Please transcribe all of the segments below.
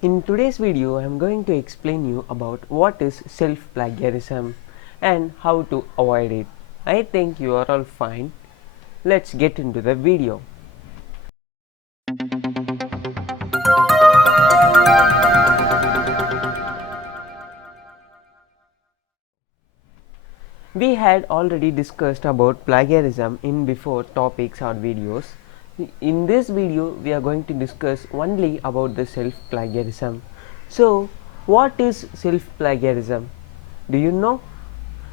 In today's video, I am going to explain you about what is self-plagiarism and how to avoid it. I think you are all fine. Let's get into the video. We had already discussed about plagiarism in before topics or videos. In this video, we are going to discuss only about the self-plagiarism. So, what is self-plagiarism? Do you know?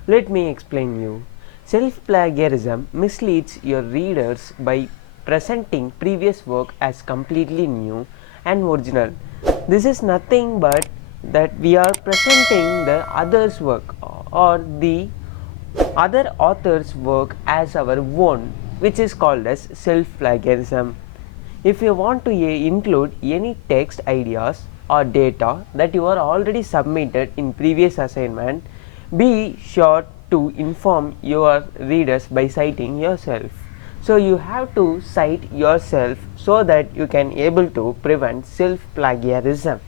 Let me explain you. Self-plagiarism misleads your readers by presenting previous work as completely new and original. This is nothing but that we are presenting the other's work or the other author's work as our own, which is called as self-plagiarism. If you want to include any text ideas or data that you are already submitted in previous assignment, be sure to inform your readers by citing yourself. So you have to cite yourself so that you can able to prevent self-plagiarism.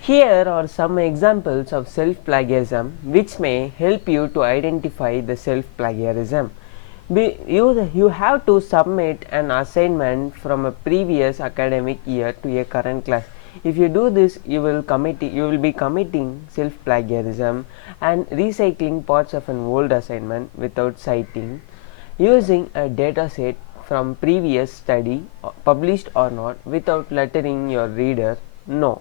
Here are some examples of self-plagiarism which may help you to identify the self-plagiarism. You have to submit an assignment from a previous academic year to a current class. If you do this, you will be committing self-plagiarism and recycling parts of an old assignment without citing, using a data set from previous study published or not without letting your reader know.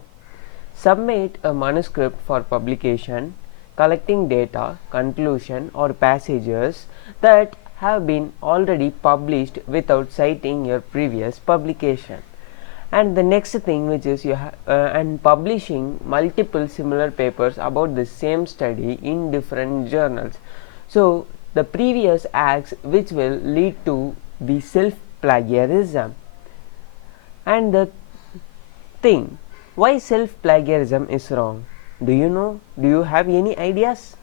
Submit a manuscript for publication, collecting data, conclusion or passages that have been already published without citing your previous publication. And the next thing, which is and publishing multiple similar papers about the same study in different journals. So the previous acts which will lead to the self-plagiarism. And the thing, why self-plagiarism is wrong? Do you know? Do you have any ideas?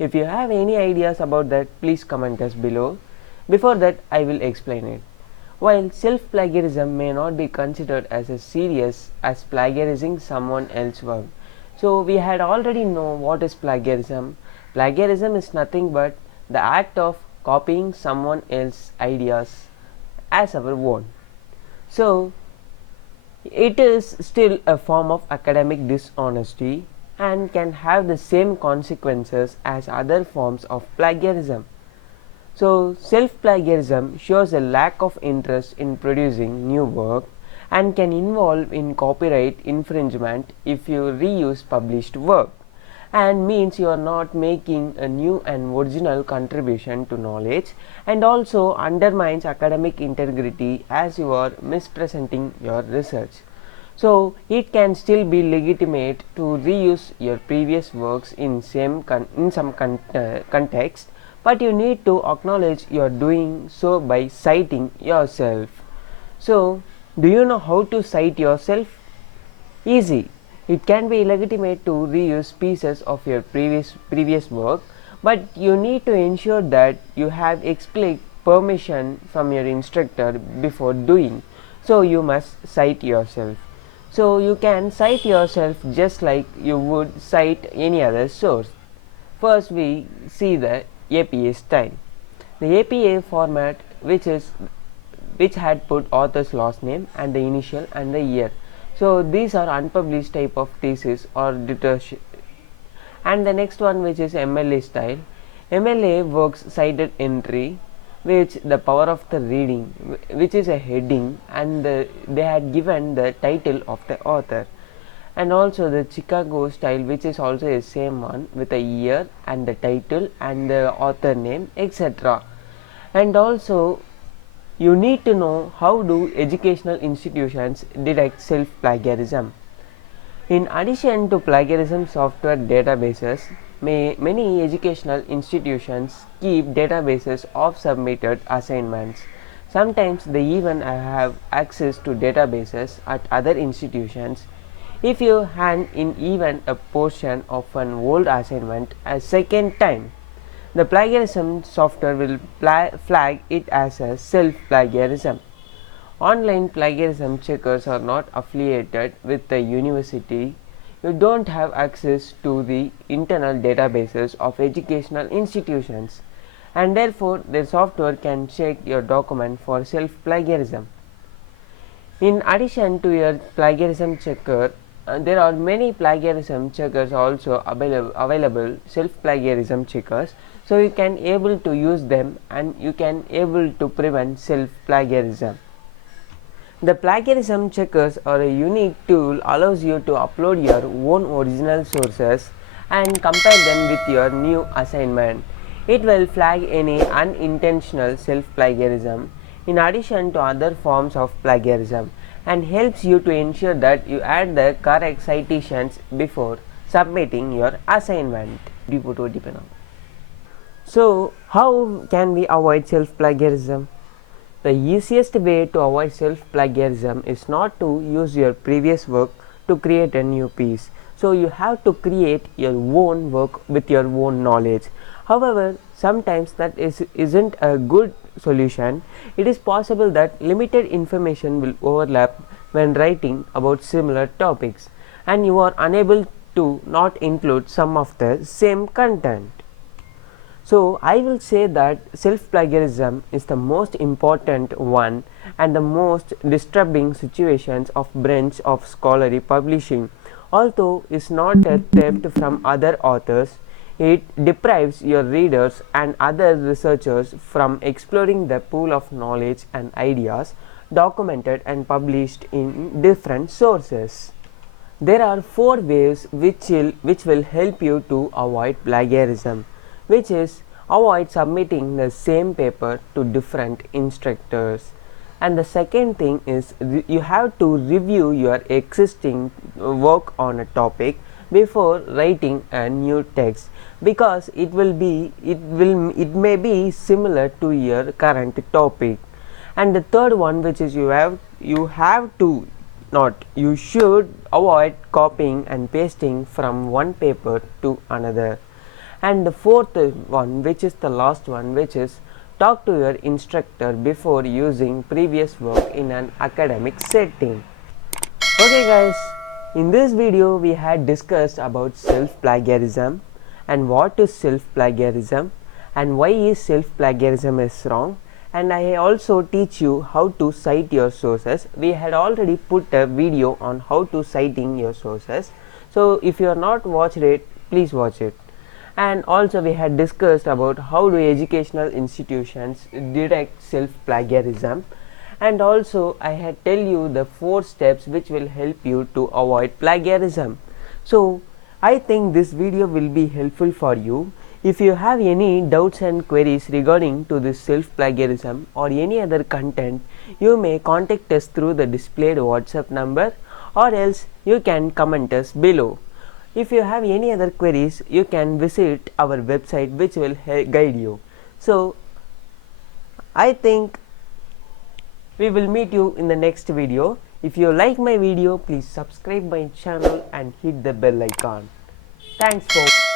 If you have any ideas about that, please comment us below. Before that, I will explain it. While self-plagiarism may not be considered as serious as plagiarizing someone else's work, so we had already know what is plagiarism. Plagiarism is nothing but the act of copying someone else's ideas as our own. So it is still a form of academic dishonesty and can have the same consequences as other forms of plagiarism. So self-plagiarism shows a lack of interest in producing new work and can involve in copyright infringement if you reuse published work, and means you are not making a new and original contribution to knowledge, and also undermines academic integrity as you are mispresenting your research. So it can still be legitimate to reuse your previous works in some context, but you need to acknowledge you are doing so by citing yourself. So do you know how to cite yourself? Easy. It can be legitimate to reuse pieces of your previous work, but you need to ensure that you have explicit permission from your instructor before doing. So you must cite yourself. So you can cite yourself just like you would cite any other source. First we see the APA style. The APA format which had put author's last name and the initial and the year. So these are unpublished type of thesis or dictation. And the next one, which is MLA style. MLA works cited entry, which the power of the reading, which is a heading, and they had given the title of the author. And also the Chicago style, which is also a same one with a year and the title and the author name, etc. And also you need to know how do educational institutions detect self-plagiarism. In addition to plagiarism software databases, many educational institutions keep databases of submitted assignments. Sometimes they even have access to databases at other institutions. If you hand in even a portion of an old assignment a second time, the plagiarism software will flag it as a self-plagiarism. Online plagiarism checkers are not affiliated with the university. You don't have access to the internal databases of educational institutions, and therefore their software can check your document for self-plagiarism. In addition to your plagiarism checker, there are many plagiarism checkers also available, self-plagiarism checkers, so you can able to use them and you can able to prevent self-plagiarism. The plagiarism checkers are a unique tool allows you to upload your own original sources and compare them with your new assignment. It will flag any unintentional self-plagiarism in addition to other forms of plagiarism and helps you to ensure that you add the correct citations before submitting your assignment. So, how can we avoid self-plagiarism? The easiest way to avoid self-plagiarism is not to use your previous work to create a new piece. So you have to create your own work with your own knowledge. However, sometimes that isn't a good solution. It is possible that limited information will overlap when writing about similar topics and you are unable to not include some of the same content. So I will say that self-plagiarism is the most important one and the most disturbing situations of branch of scholarly publishing. Although it is not a theft from other authors, it deprives your readers and other researchers from exploring the pool of knowledge and ideas documented and published in different sources. There are 4 ways which will help you to avoid plagiarism, which is avoid submitting the same paper to different instructors. And the second thing is you have to review your existing work on a topic before writing a new text, because it may be similar to your current topic. And the third one, which is you should avoid copying and pasting from one paper to another. And the fourth one, which is the last one, which is talk to your instructor before using previous work in an academic setting. Okay guys, in this video we had discussed about self-plagiarism and what is self-plagiarism and why is self-plagiarism is wrong, and I also teach you how to cite your sources. We had already put a video on how to citing your sources, so if you are not watched it, please watch it. And also we had discussed about how do educational institutions detect self-plagiarism, and also I had tell you the 4 steps which will help you to avoid plagiarism. So I think this video will be helpful for you. If you have any doubts and queries regarding to this self-plagiarism or any other content, you may contact us through the displayed WhatsApp number, or else you can comment us below. If you have any other queries, you can visit our website, which will guide you. So I think we will meet you in the next video. If you like my video, please subscribe my channel and hit the bell icon. Thanks for